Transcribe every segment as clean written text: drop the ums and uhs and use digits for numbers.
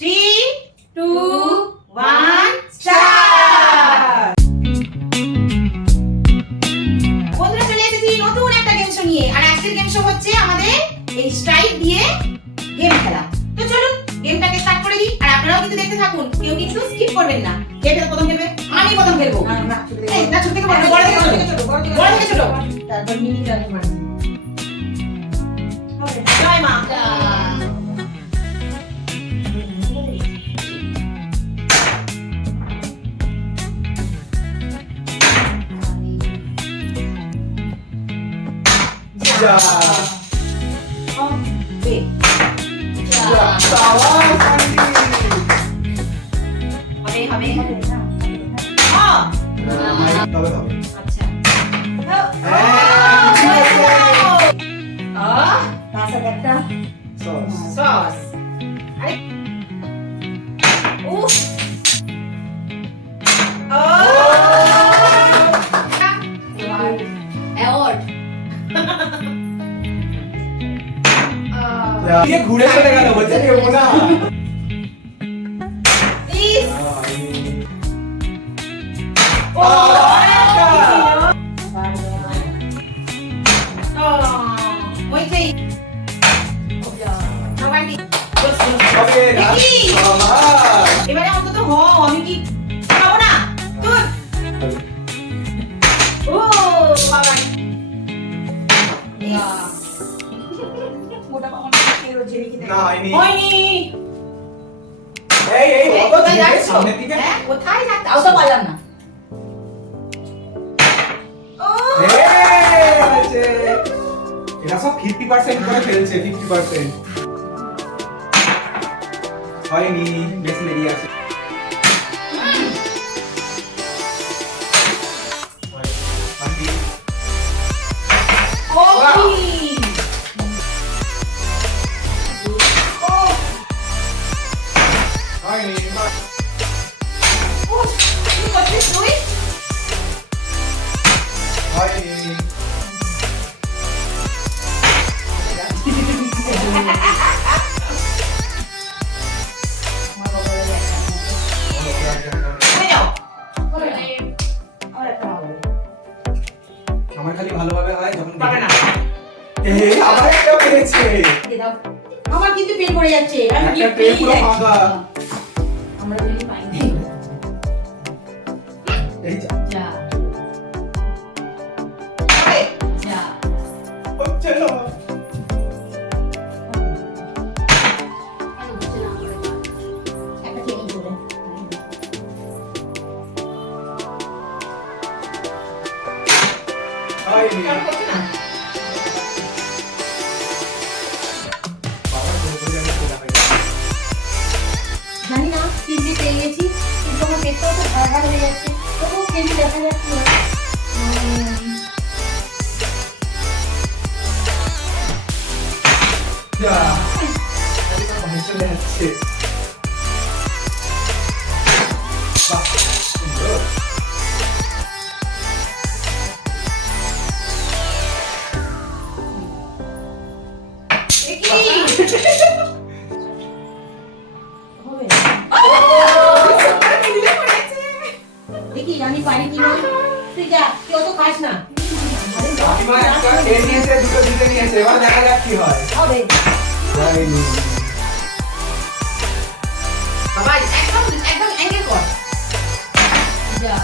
3, 2, 1, start! বন্ধুরা চলে এসেছি নতুন একটা গেম শো নিয়ে। আর আজকের গেম শো হচ্ছে আমাদের এই স্ট্রাইক দিয়ে গেম খেলা। তো চলুন গেমটাকে স্টার্ট করে দিই। আর আপনারাও কিন্তু দেখতে থাকুন, কেউ কিন্তু স্কিপ করবেন না। কে প্রথম খেলবে? আমি প্রথম খেলবো। না ছোট থেকে বড়, বড় থেকে ছোট, বড় থেকে ছোট, তারপর মিনি জানি মারছি। ওকে জয় মা। Ya. Oke. Ya, salah Sandi. Habe. Oh. তবে হবে। আচ্ছা। তারপর একটা সস। সস। আরে উফ। অ্যাওয়ার্ড। ये घूरे चले गया बच्चे के बोला ইস ও ওইটাই সবাই ओके এবারে অন্তত হ আমি কি খাবো না তুই ও বাবা মোটা বাবা খেলো জেরি কি না হয়নি হয়নি এই কোথায় যাচ্ছ সামনের দিকে হ্যাঁ কোথায় যাচ্ছ তাও তো পারলাম না। ও আছে এরা সব 50% করে ফেলছে 50% হয়নি বেশি লেগে আছে হয়নি হয়নি আমার খালি ভালোভাবে হয় যখন এই আবার একটা পেয়েছে আমার কিন্তু পেন পড়ে যাচ্ছে আমি একটা গিফট ট্রে পেয়ে পুরো যাচ্ছি ফাঁকা আমরা যদি পাইনি। এই যা যা যা হচ্ছে না একটা খেয়ে নিই বলে। হয়নি জানি না তিনটে পেয়ে গেছি, কিন্তু আমার পেটটাও তো ভাড়া হয়ে যাচ্ছে, তবুও খেলি দেখা যাক কি হয়। যা বাইরে চলে যাচ্ছে বাহ সুন্দর হবে। দেখি আমি পারি কিনা। তুই যা, কেউ তো খাস না। কাকিমা একটা খেয়ে নিয়েছে দুটো দিতে নিয়েছে এবার দেখা যাক কি হয় হবে। হয়নি বাবা একদম অ্যাঙ্গেল কর যা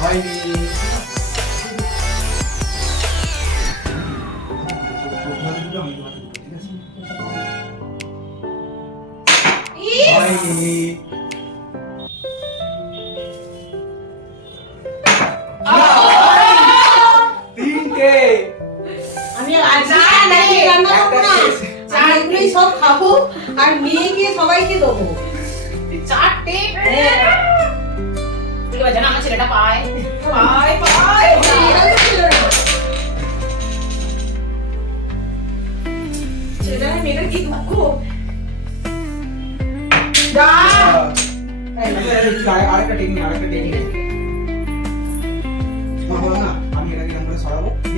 হয়নি হয়নি তিনটে আমি আজকে রান্না করবো না, চারগুলোই সব খাবো আর মেয়েকে সবাইকে দেবো। চারটে এবার জানা আমার ছেলেটা পায় পায় পায় ছেলেটা মেয়েটা কি দুঃখ যা আরেকটা টেকনিক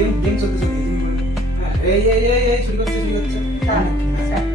গেম চলতে চলতে তুমি বলবে। হ্যাঁ, এই চুরি করছে হ্যাঁ, হ্যাঁ।